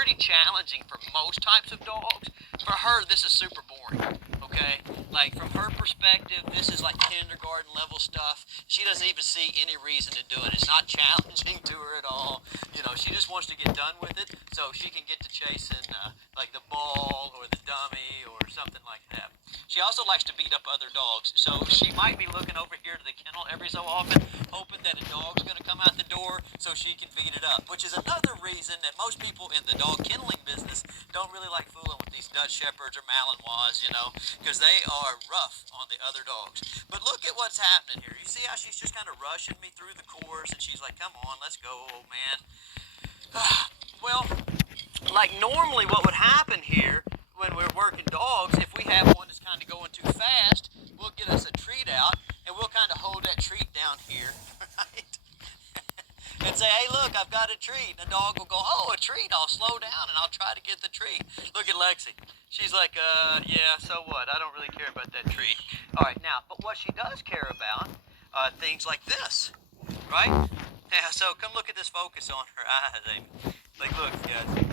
pretty challenging for most types of dogs. For her, this is super boring, okay? Like, from her perspective, this is like kindergarten level stuff. She doesn't even see any reason to do it. It's not challenging to her at all. You know, she just wants to get done with it so she can get to chasing like the ball or the dummy or something like that. She also likes to beat up other dogs, so she might be looking over here to the kennel every so often, hoping that a dog's going to come out the door so she can beat it up, which is another reason that most people in the dog kenneling business don't really like fooling with these Dutch Shepherds or Malinois, you know, because they are rough on the other dogs. But look at what's happening here. You see how she's just kind of rushing me through the course, and she's like, come on, let's go, old man. Well, like normally what would happen here when we're working dogs, if we have one that's kind of going too fast, we'll get us a treat out, and we'll kind of hold that treat down here, right? And say, hey, look, I've got a treat. And the dog will go, oh, a treat. I'll slow down and I'll try to get the treat. Look at Lexi. She's like, yeah, so what? I don't really care about that treat. All right, now, but what she does care about, things like this, right? Yeah, so come look at this focus on her eyes, Amy. Like, look, guys.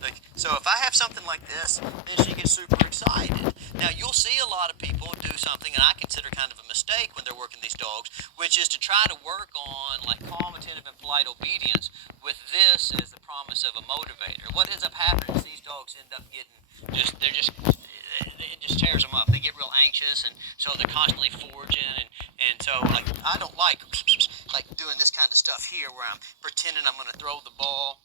Like, so if I have something like this, then she gets super excited. Now, you'll see a lot of people do something, and I consider kind of a mistake when they're working these dogs, which is to try to work on, like, calm, attentive, and polite obedience with this as the promise of a motivator. What ends up happening is these dogs end up getting it just tears them up. They get real anxious, and so they're constantly foraging, and so, like, I don't like doing this kind of stuff here where I'm pretending I'm going to throw the ball.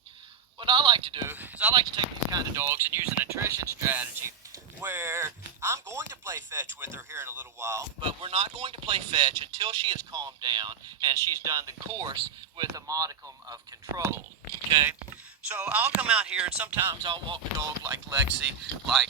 What I like to do is I like to take these kind of dogs and use an attrition strategy where I'm going to play fetch with her here in a little while, but we're not going to play fetch until she has calmed down and she's done the course with a modicum of control, okay? So I'll come out here and sometimes I'll walk the dog like Lexi, like,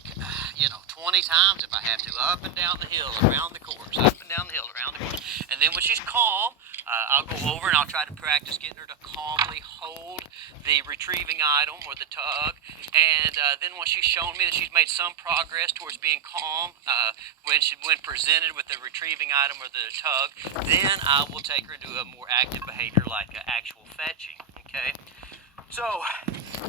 20 times if I have to, up and down the hill, around the course, up and down the hill, around the course. And then when she's calm, I'll go over and I'll try to practice getting her to calmly hold the retrieving item or the tug. And then once she's shown me that she's made some progress towards being calm when presented with the retrieving item or the tug, then I will take her into a more active behavior like actual fetching, okay? So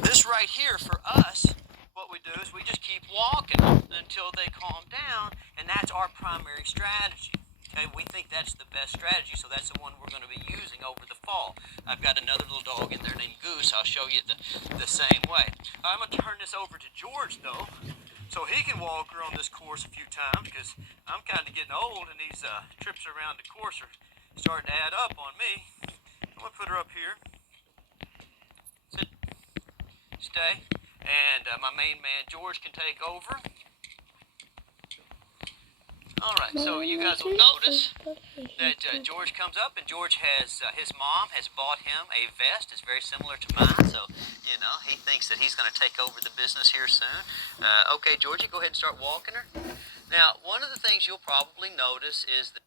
this right here for us, what we do is we just keep walking until they calm down, and that's our primary strategy. Okay, we think that's the best strategy, so that's the one we're going to be using over the fall. I've got another little dog in there named Goose. I'll show you the same way. I'm going to turn this over to George, though, so he can walk her on this course a few times, because I'm kind of getting old, and these trips around the course are starting to add up on me. I'm going to put her up here. Sit. Stay. And my main man, George, can take over. All right, so you guys will notice that George comes up, and George has, his mom has bought him a vest. It's very similar to mine, so, he thinks that he's going to take over the business here soon. Okay, Georgie, go ahead and start walking her. Now, one of the things you'll probably notice is the